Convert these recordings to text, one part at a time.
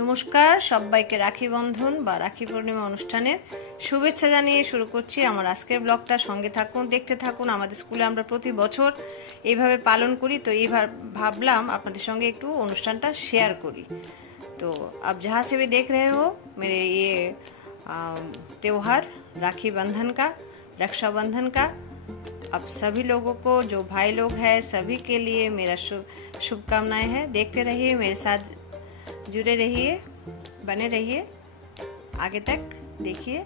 নমস্কার সবাইকে রাখি বন্ধন বা রাখি পূর্ণিমা অনুষ্ঠানের শুভেচ্ছা জানিয়ে শুরু করছি আমার আজকের ব্লগটা। সঙ্গে থাকুন, দেখতে থাকুন। আমাদের স্কুলে আমরা প্রতি বছর এইভাবে পালন করি, তো এইভাবে ভাবলাম আপনাদের সঙ্গে একটু অনুষ্ঠানটা শেয়ার করি। तो अब जहाँ से भी देख रहे हो मेरे ये त्योहार राखी बंधन का, रक्षाबंधन का, अब सभी लोगों को जो भाई लोग हैं सभी के लिए मेरा शुभकामनाएं हैं। देखते रहिए, मेरे साथ जुड़े रहिए, बने रहिए, आगे तक देखिए।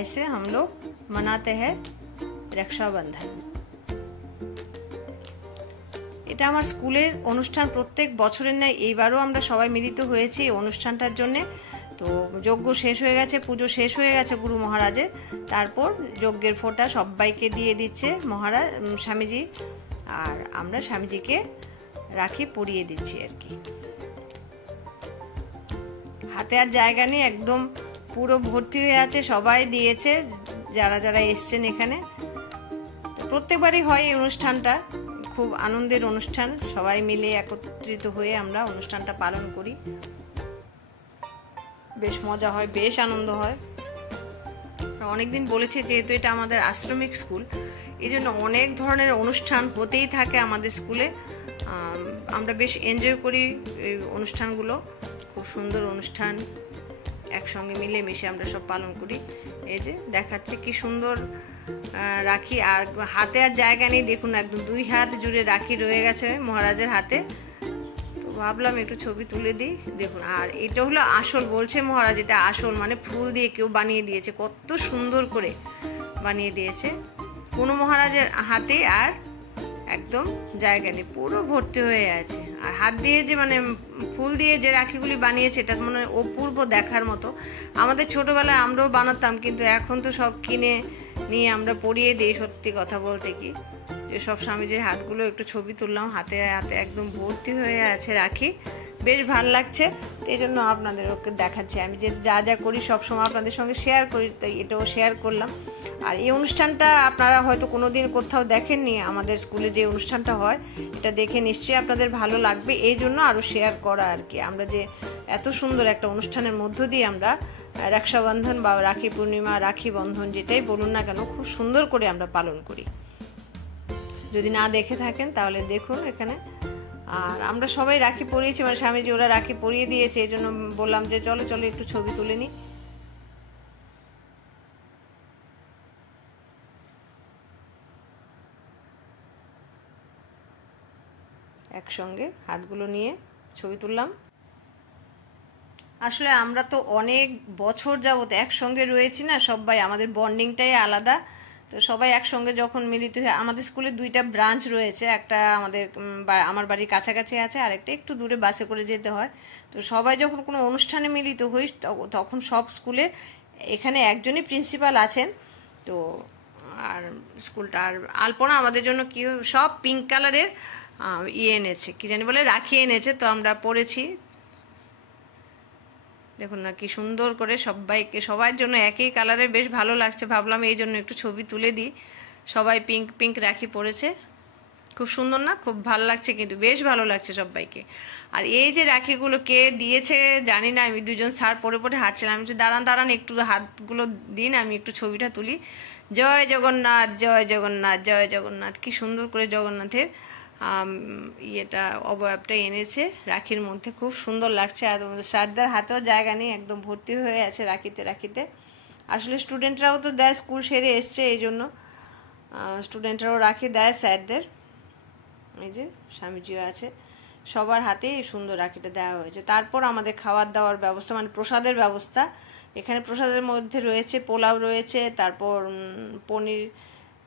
ऐसे हम लोग मनाते हैं रक्षाबंधन। এটা আমার স্কুলের অনুষ্ঠান, প্রত্যেক বছরের ন্যায় এইবারও আমরা সবাই মিলিত হয়েছি এই অনুষ্ঠানটার জন্যে। তো যজ্ঞ শেষ হয়ে গেছে, পুজো শেষ হয়ে গেছে গুরু মহারাজের, তারপর যজ্ঞের ফোঁটা সবাইকে দিয়ে দিচ্ছে মহারাজ স্বামীজি, আর আমরা স্বামীজিকে রাখি পরিয়ে দিচ্ছি আর কি। হাতে আর জায়গা নেই, একদম পুরো ভর্তি হয়ে আছে, সবাই দিয়েছে যারা যারা এসছেন এখানে। প্রত্যেকবারই হয় এই অনুষ্ঠানটা, খুব আনন্দের অনুষ্ঠান, সবাই মিলে একত্রিত হয়ে আমরা অনুষ্ঠানটা পালন করি, বেশ মজা হয়, বেশ আনন্দ হয়। অনেকদিন বলেছি যেহেতু এটা আমাদের আশ্রমিক স্কুল, এই জন্য অনেক ধরনের অনুষ্ঠান হতেই থাকে আমাদের স্কুলে। আমরা বেশ এনজয় করি এই অনুষ্ঠানগুলো, খুব সুন্দর অনুষ্ঠান, একসঙ্গে মিলে মিশে আমরা সব পালন করি। এই যে দেখাচ্ছে কি সুন্দর রাখি, আর হাতে আর জায়গা নেই, দেখুন একদম 2 হাত জুড়ে রাখি রয়ে গেছে মহারাজের হাতে। তো ভাবলাম একটু ছবি তুলে দিই, দেখুন। আর এটা হলো আসল, বলছে মহারাজ এটা আসল, মানে ফুল দিয়ে কেউ বানিয়ে দিয়েছে, কত সুন্দর করে বানিয়ে দিয়েছে। কোনো মহারাজের হাতে আর একদম জায়গা নেই, পুরো ভর্তি হয়ে আছে। আর হাত দিয়ে যে মানে ফুল দিয়ে যে রাখিগুলি বানিয়েছে, এটা মানে অপূর্ব দেখার মতো। আমাদের ছোটবেলায় আমরাও বানাতাম, কিন্তু এখন তো সব কিনে নিয়ে আমরা পরিয়ে দিই। সত্যি কথা বলতে কি, যে সব স্বামীজির হাতগুলো একটু ছবি তুললাম, হাতে হাতে একদম ভর্তি হয়ে আছে রাখি, বেশ ভাল লাগছে। এই জন্য আপনাদের ওকে দেখাচ্ছি, আমি যে যা যা করি সবসময় আপনাদের সঙ্গে শেয়ার করি, তাই এটাও শেয়ার করলাম। আর এই অনুষ্ঠানটা আপনারা হয়তো কোনোদিন কোথাও দেখেননি, আমাদের স্কুলে যে অনুষ্ঠানটা হয় এটা দেখে নিশ্চয়ই আপনাদের ভালো লাগবে, এই জন্য আরও শেয়ার করা আর কি। আমরা যে এত সুন্দর একটা অনুষ্ঠানের মধ্য দিয়ে আমরা রক্ষাবন্ধন বা রাখি পূর্ণিমা, রাখি বন্ধন যেটাই বলুন না কেন, খুব সুন্দর করে আমরা পালন করি। যদি না দেখে থাকেন তাহলে দেখুন এখানে। আর আমরা সবাই রাখি পরিয়েছি, মানে স্বামীজি ওরা রাখি পরিয়ে দিয়েছে, এই জন্য বললাম যে চলো চলো একটু ছবি তুলে নিই। একসঙ্গে হাতগুলো নিয়ে ছবি তুললাম। আসলে আমরা তো অনেক বছর যাবত একসঙ্গে রয়েছি না সবাই, আমাদের বন্ডিংটাই আলাদা। তো সবাই একসঙ্গে যখন মিলিত হয়, আমাদের স্কুলে 2টা ব্রাঞ্চ রয়েছে, একটা আমাদের আমার বাড়ির কাছাকাছি আছে, আর একটা একটু দূরে বাসে করে যেতে হয়। তো সবাই যখন কোনো অনুষ্ঠানে মিলিত হই তখন সব স্কুলে এখানে একজনই প্রিন্সিপাল আছেন। তো আর স্কুলটা আর আলপনা আমাদের জন্য কি সব পিঙ্ক কালারের এনেছে, কি জানি বলে রাখি এনেছে, তো আমরা পরেছি। দেখুন না কি সুন্দর করে সবাইকে, সবার জন্য একই কালারের, বেশ ভালো লাগছে। ভাবলাম এই জন্য একটু ছবি তুলে দিই। সবাই পিঙ্ক পিঙ্ক রাখি পরেছে, খুব সুন্দর না, খুব ভালো লাগছে, কিন্তু বেশ ভালো লাগছে সবাইকে। আর এই যে রাখিগুলো কে দিয়েছে জানি না, আমি 2জন স্যার পরে পরে হাঁটছিলাম, আমি দাঁড়ান দাঁড়ান একটু হাতগুলো দিন, আমি একটু ছবিটা তুলি। জয় জগন্নাথ, জয় জগন্নাথ, জয় জগন্নাথ, কি সুন্দর করে জগন্নাথের ইয়েটা অবয়বটা এনেছে রাখির মধ্যে, খুব সুন্দর লাগছে। আর স্যারদের হাতেও জায়গা নেই, একদম ভর্তি হয়ে আছে রাখিতে রাখিতে। আসলে স্টুডেন্টরাও তো দেয়, স্কুল সেরে এসছে, এই জন্য স্টুডেন্টরাও রাখি দেয় স্যারদের। এই যে স্বামীজিও আছে, সবার হাতেই সুন্দর রাখিটা দেওয়া হয়েছে। তারপর আমাদের খাওয়ার দাওয়ার ব্যবস্থা, মানে প্রসাদের ব্যবস্থা। এখানে প্রসাদের মধ্যে রয়েছে পোলাও রয়েছে, তারপর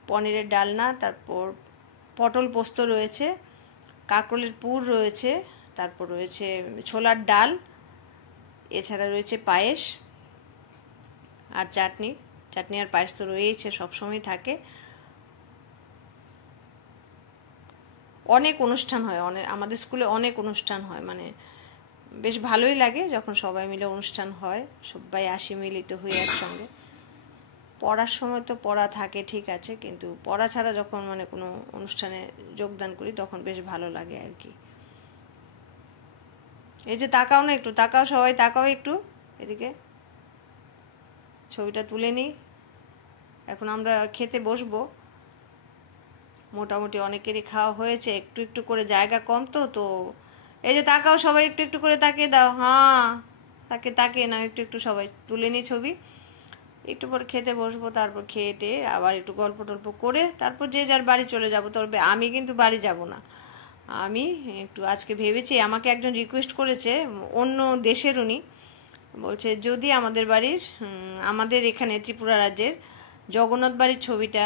পনিরের ডালনা, তারপর পটল পোস্ত রয়েছে, কাঁকরোলের পুর রয়েছে, তারপর রয়েছে ছোলার ডাল, এছাড়া রয়েছে পায়েস আর চাটনি। চাটনি আর পায়েস তো রয়েছে, সবসময় থাকে। অনেক অনুষ্ঠান হয়, আমাদের স্কুলে অনেক অনুষ্ঠান হয়, মানে বেশ ভালোই লাগে যখন সবাই মিলে অনুষ্ঠান হয়, সবাই আসি মিলিত হয়ে একসঙ্গে। পড়ার সময় তো পড়া থাকে ঠিক আছে, কিন্তু পড়া ছাড়া যখন মানে কোনো অনুষ্ঠানে যোগদান করি তখন বেশ ভালো লাগে আর কি। এই যে তাকাও না একটু, তাকাও সবাই, তাকাও একটু এদিকে, ছবিটা তুলে নিই। এখন আমরা খেতে বসবো। মোটামুটি অনেকেরই খাওয়া হয়েছে, একটু একটু করে, জায়গা কম তো তো এই যে তাকাও সবাই, একটু একটু করে তাকিয়ে দাও। হ্যাঁ, তাকিয়ে না, একটু একটু সবাই তুলে নিই ছবি। একটু পরে খেতে বসবো, তারপর খেয়ে আবার একটু গল্প টল্প করে তারপর যে যার বাড়ি চলে যাব। তবে আমি কিন্তু বাড়ি যাব না, আমি একটু আজকে ভেবেছি, আমাকে একজন রিকোয়েস্ট করেছে, অন্য দেশের উনি, বলছে যদি আমাদের বাড়ির আমাদের এখানে ত্রিপুরা রাজ্যের জগন্নাথ বাড়ির ছবিটা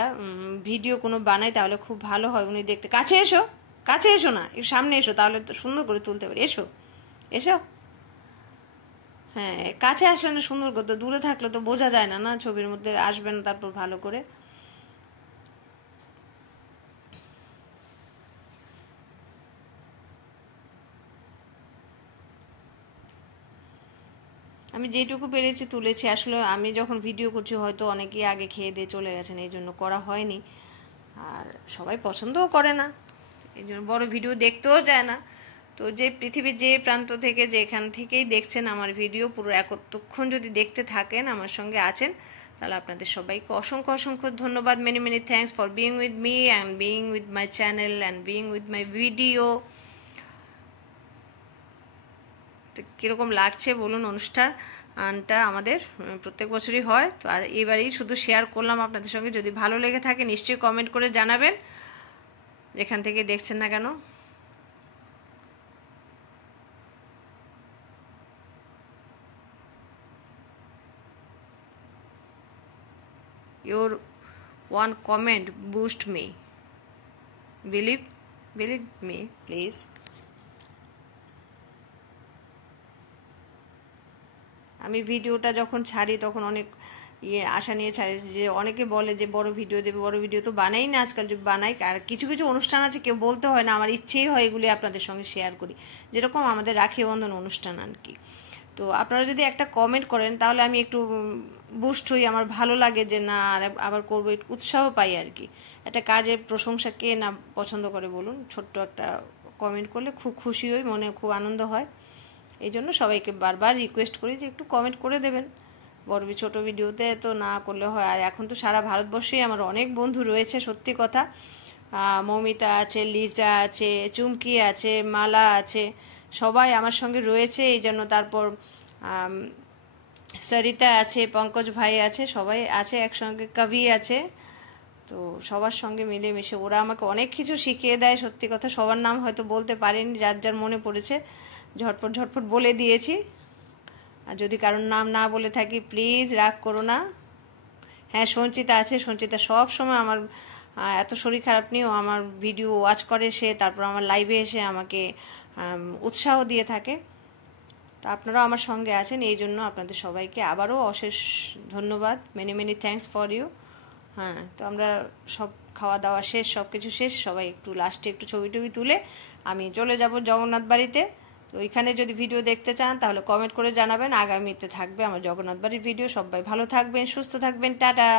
ভিডিও কোনো বানাই তাহলে খুব ভালো হয় উনি দেখতে। কাছে এসো, কাছে এসো না, একটু সামনে এসো, তাহলে তো সুন্দর করে তুলতে পারি। এসো এসো, হ্যাঁ কাছে আসলে না সুন্দর করতে, দূরে থাকলে তো বোঝা যায় না, না ছবির মধ্যে আসবে না তারপর ভালো করে। আমি যেটুকু পেরেছি তুলেছি। আসলে আমি যখন ভিডিও করছি হয়তো অনেকেই আগে খেয়ে দিয়ে চলে গেছেন, এই জন্য করা হয়নি, আর সবাই পছন্দও করে না, এই জন্য বড় ভিডিও দেখতেও যায় না। তো যে পৃথিবীর যে প্রান্ত থেকে, যেখান থেকেই দেখছেন আমার ভিডিও, পুরো এতক্ষণ যদি দেখতে থাকেন, আমার সঙ্গে আছেন, তাহলে আপনাদের সবাইকে অসংখ্য অসংখ্য ধন্যবাদ। Many many thanks for being with me and being with my channel and being with my video. তো কীরকম লাগছে বলুন, অনুষ্ঠানটা আমাদের প্রত্যেক বছরই হয়, তো এবারেই শুধু শেয়ার করলাম আপনাদের সঙ্গে। যদি ভালো লেগে থাকে নিশ্চয়ই কমেন্ট করে জানাবেন, যেখান থেকে দেখছেন না কেন। Your one comment boost me. Believe me, please. আমি ভিডিওটা যখন ছাড়ি তখন অনেক আশা নিয়ে ছাড়ি, যে অনেকে বলে যে বড় ভিডিও দেবে, বড় ভিডিও তো বানাই না আজকাল, বানাই। আর কিছু কিছু অনুষ্ঠান আছে কেউ বলতে হয় না, আমার ইচ্ছেই হয় এগুলি আপনাদের সঙ্গে শেয়ার করি, যেরকম আমাদের রাখি বন্ধন অনুষ্ঠান আর কি। তো আপনারা যদি একটা কমেন্ট করেন তাহলে আমি একটু বুস্ট হই, আমার ভালো লাগে যে না আবার করবো, একটু উৎসাহ পাই আর কি। একটা কাজের প্রশংসা কে না পছন্দ করে বলুন, ছোট্ট একটা কমেন্ট করলে খুব খুশি হই, মনে খুব আনন্দ হয়। এই জন্য সবাইকে বারবার রিকোয়েস্ট করি যে একটু কমেন্ট করে দেবেন। বড় ছোটো ভিডিওতে তো না করলে হয়। আর এখন তো সারা ভারতবর্ষেই আমার অনেক বন্ধু রয়েছে, সত্যি কথা। মৌমিতা আছে, লিজা আছে, চুমকি আছে, মালা আছে, সবাই আমার সঙ্গে রয়েছে। এই জন্য তারপর সরিতা আছে, পঙ্কজ ভাই আছে, সবাই আছে একসঙ্গে, কবি আছে। তো সবার সঙ্গে মিলেমিশে ওরা আমাকে অনেক কিছু শিখিয়ে দেয়, সত্যি কথা। সবার নাম হয়তো বলতে পারিনি, যার যার মনে পড়েছে ঝটপট বলে দিয়েছি। আর যদি কারোর নাম না বলে থাকি প্লিজ রাগ করো না। হ্যাঁ, সঞ্চিতা আছে, সঞ্চিতা সব সময় আমার, এত শরীর খারাপ নিয়েও আমার ভিডিও ওয়াচ করে সে, তারপর আমার লাইভে এসে আমাকে উৎসাহ দিয়ে থাকে। তো আপনারাও আমার সঙ্গে আছেন, এই জন্য আপনাদের সবাইকে আবারও অশেষ ধন্যবাদ। Many many thanks for you. হ্যাঁ, তো আমরা সব খাওয়া দাওয়া শেষ, সব কিছু শেষ, সবাই একটু লাস্টে একটু ছবি টবি তুলে আমি চলে যাব জগন্নাথ বাড়িতে। তো ওইখানে যদি ভিডিও দেখতে চান তাহলে কমেন্ট করে জানাবেন, আগামীতে থাকবে আমার জগন্নাথ বাড়ির ভিডিও। সবাই ভালো থাকবেন, সুস্থ থাকবেন, টাটা।